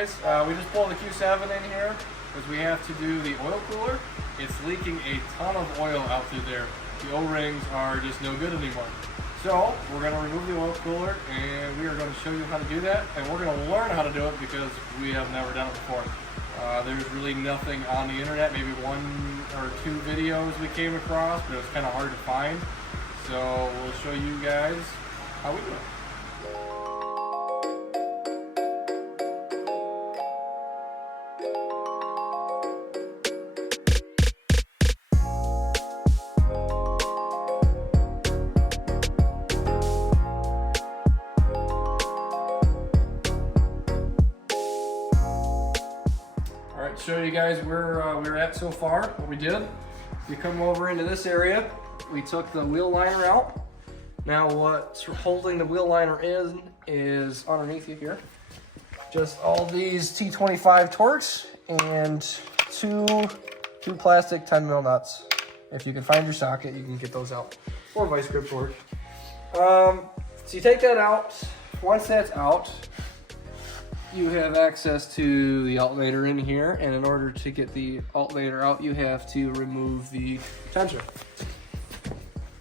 guys. We just pulled the Q7 in here because we have to do the oil cooler. It's leaking a ton of oil out through there. The O-rings are just no good anymore. So we're going to remove the oil cooler and we are going to show you how to do that. And we're going to learn how to do it because we have never done it before. There's really nothing on the internet, maybe 1 or 2 videos we came across, but it was kind of hard to find. So we'll show you guys how we do it. Show you guys where we're at so far, what we did. We come over into this area, we took the wheel liner out. Now what's holding the wheel liner in is underneath you here. Just all these T25 Torx and two plastic 10mm nuts. If you can find your socket, you can get those out. Or vice grip torque. So you take that out. Once that's out, you have access to the alternator in here, and in order to get the alternator out, you have to remove the tensioner.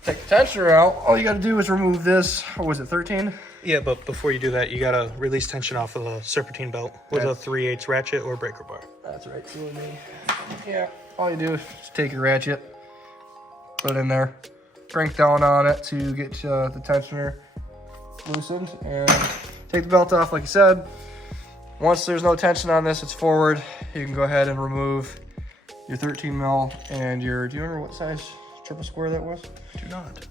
Take the tensioner out, all you gotta do is remove this, what was it, 13? Yeah, but before you do that, you gotta release tension off of the serpentine belt with a 3/8 ratchet or breaker bar. That's right, yeah, all you do is just take your ratchet, put it in there, crank down on it to get the tensioner loosened, and take the belt off like I said. Once there's no tension on this, it's forward. You can go ahead and remove your 13mm and your, do you remember what size triple square that was? Do not.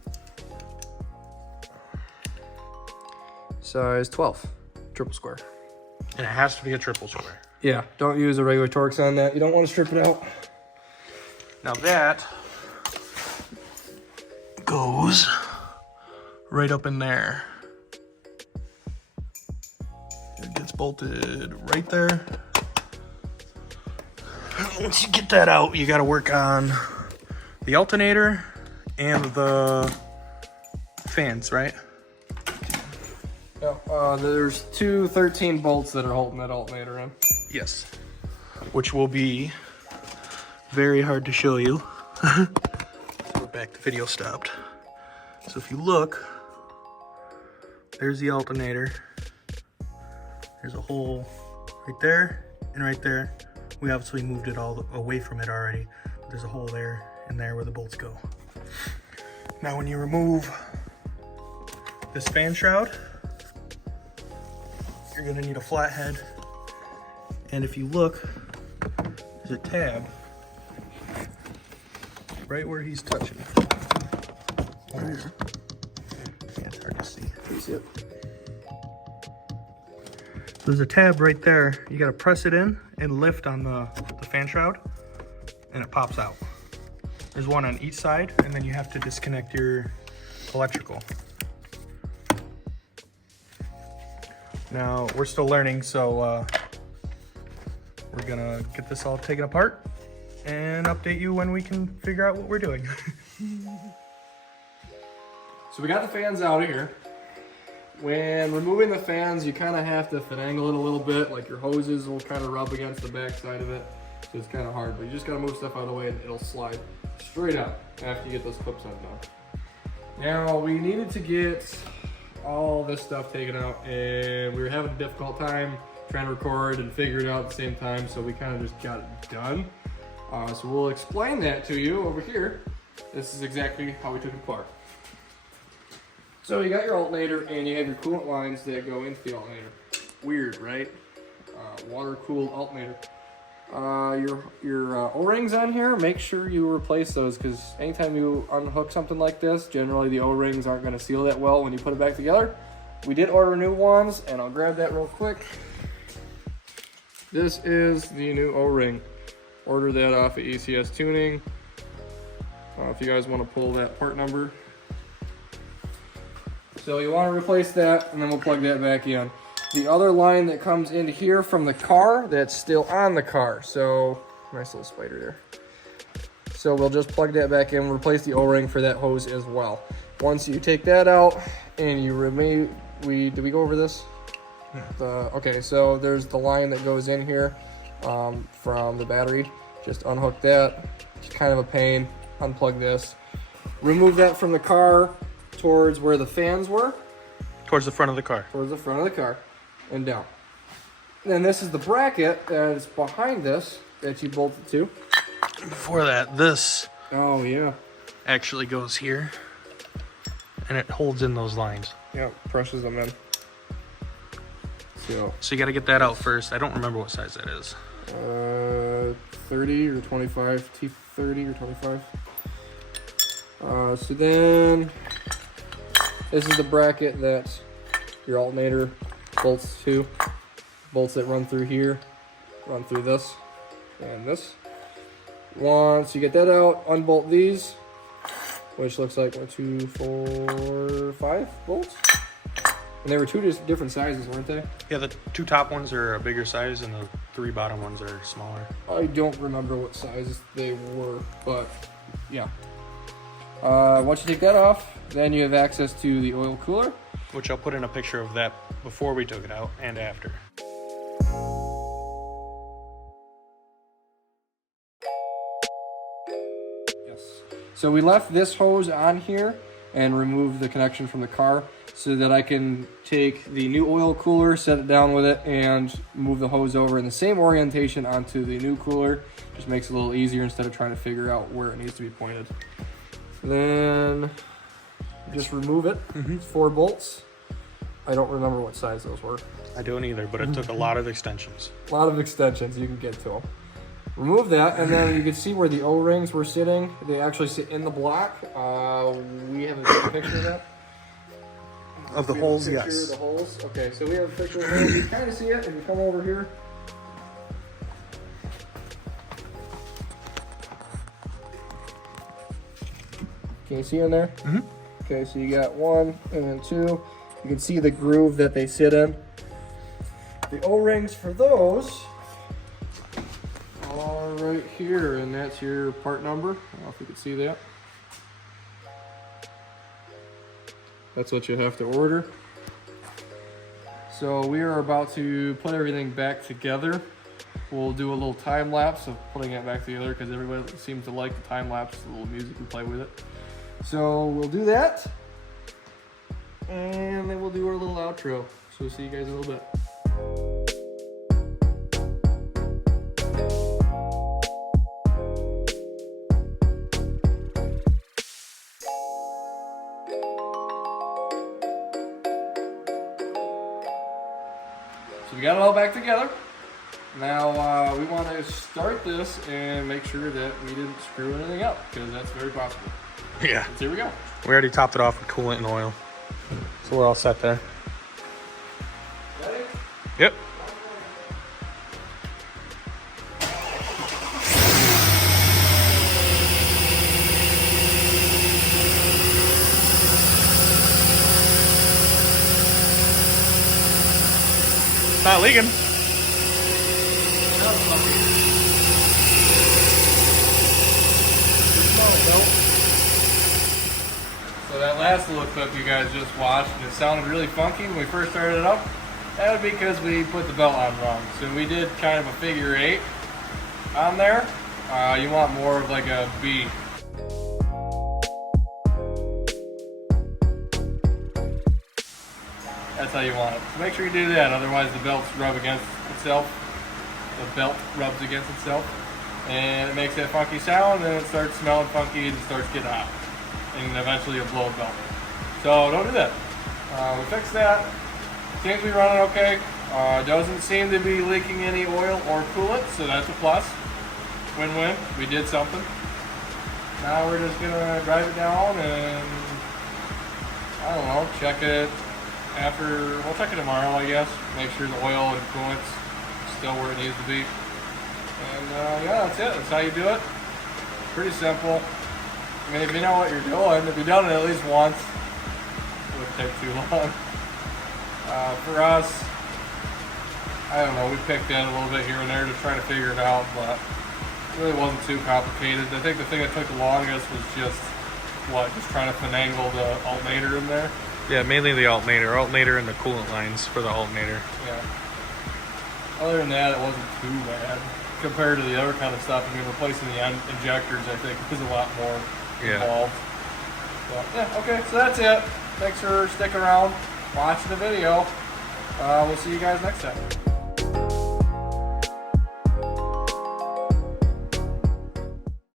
Size 12, triple square. And it has to be a triple square. Yeah, don't use a regular Torx on that. You don't want to strip it out. Now that goes right up in there. It gets bolted right there. Once you get that out, you got to work on the alternator and the fans, right? No, there's two 13 bolts that are holding that alternator in. Yes. Which will be very hard to show you. We're back, the video stopped. So if you look, there's the alternator. There's a hole right there and right there. We obviously moved it all away from it already. But there's a hole there and there where the bolts go. Now when you remove this fan shroud, you're gonna need a flathead. And if you look, there's a tab right where he's touching. There. Yeah, it's hard to see. You see it? There's a tab right there. You gotta press it in and lift on the fan shroud and it pops out. There's one on each side and then you have to disconnect your electrical. Now, we're still learning, so we're gonna get this all taken apart and update you when we can figure out what we're doing. So we got the fans out of here. When removing the fans, you kind of have to finagle it a little bit, like your hoses will kind of rub against the back side of it, so it's kind of hard, but you just got to move stuff out of the way and it'll slide straight out after you get those clips undone. Now, we needed to get all this stuff taken out, and we were having a difficult time trying to record and figure it out at the same time, so we kind of just got it done. So we'll explain that to you over here. This is exactly how we took it apart. So you got your alternator and you have your coolant lines that go into the alternator. Weird, right? Water-cooled alternator. Your O-rings on here, make sure you replace those, because anytime you unhook something like this, generally the O-rings aren't going to seal that well when you put it back together. We did order new ones, and I'll grab that real quick. This is the new O-ring. Order that off of ECS Tuning. If you guys want to pull that part number. So you want to replace that, and then we'll plug that back in. The other line that comes into here from the car, that's still on the car. So, nice little spider there. So we'll just plug that back in, replace the O-ring for that hose as well. Once you take that out and you remove, did we go over this? Okay, so there's the line that goes in here from the battery. Just unhook that. It's kind of a pain. Unplug this. Remove that from the car towards where the fans were. Towards the front of the car. Towards the front of the car and down. And this is the bracket that is behind this that you bolted to. Before that, this Oh, yeah. actually goes here. And it holds in those lines. Yep, presses them in. So you got to get that out first. I don't remember what size that is. 30 or 25, T30 or 25. So then, this is the bracket that your alternator bolts to. Bolts that run through here, run through this, and this. Once you get that out, unbolt these, which looks like 1, 2, 4, 5 bolts. And they were two different sizes, weren't they? Yeah, the 2 top ones are a bigger size and the 3 bottom ones are smaller. I don't remember what sizes they were, but yeah. Once you take that off, then you have access to the oil cooler. Which I'll put in a picture of that before we took it out and after. Yes. So we left this hose on here and removed the connection from the car so that I can take the new oil cooler, set it down with it, and move the hose over in the same orientation onto the new cooler. Just makes it a little easier instead of trying to figure out where it needs to be pointed. Then just remove it. It's 4 bolts. I don't remember what size those were. I don't either, but it took a lot of extensions. A lot of extensions, you can get to them. Remove that, and then you can see where the O-rings were sitting. They actually sit in the block. We have a picture of that. Of the holes, yes. The holes. Okay, so we have a picture of the holes. You can kind of see it if you come over here. Can you see in there? Mm-hmm. Okay, so you got 1 and then 2. You can see the groove that they sit in. The O-rings for those are right here, and that's your part number. I don't know if you can see that. That's what you have to order. So we are about to put everything back together. We'll do a little time lapse of putting it back together because everybody seems to like the time lapse, the little music we play with it. So we'll do that, and then we'll do our little outro. So we'll see you guys in a little bit. So we got it all back together. Now we want to start this and make sure that we didn't screw anything up, because that's very possible. Yeah. So here we go. We already topped it off with coolant and oil. So we're all set there. Ready? Yep. It's not leaking. So that last little clip you guys just watched, and it sounded really funky when we first started it up. That would be because we put the belt on wrong. So we did kind of a figure 8 on there. You want more of like a B. That's how you want it. So make sure you do that, otherwise the belts rub against itself. The belt rubs against itself, and it makes that funky sound, and it starts smelling funky and it starts getting hot. And eventually you'll blow a belt. So don't do that. We fixed that. Seems to be running okay. Doesn't seem to be leaking any oil or coolant, so that's a plus. Win-win. We did something. Now we're just gonna drive it down and I don't know, check it after. We'll check it tomorrow, I guess. Make sure the oil and coolant's still where it needs to be. And yeah, that's it. That's how you do it. Pretty simple. I mean, if you know what you're doing, if you've done it at least once, it wouldn't take too long. For us, I don't know, we picked in a little bit here and there to try to figure it out, but it really wasn't too complicated. I think the thing that took the longest was just trying to finagle the alternator in there. Yeah, mainly the alternator and the coolant lines for the alternator. Yeah. Other than that, it wasn't too bad compared to the other kind of stuff. I mean, replacing the injectors, I think, is a lot more involved. But, yeah, okay, so that's it. Thanks for sticking around, watching the video. We'll see you guys next time.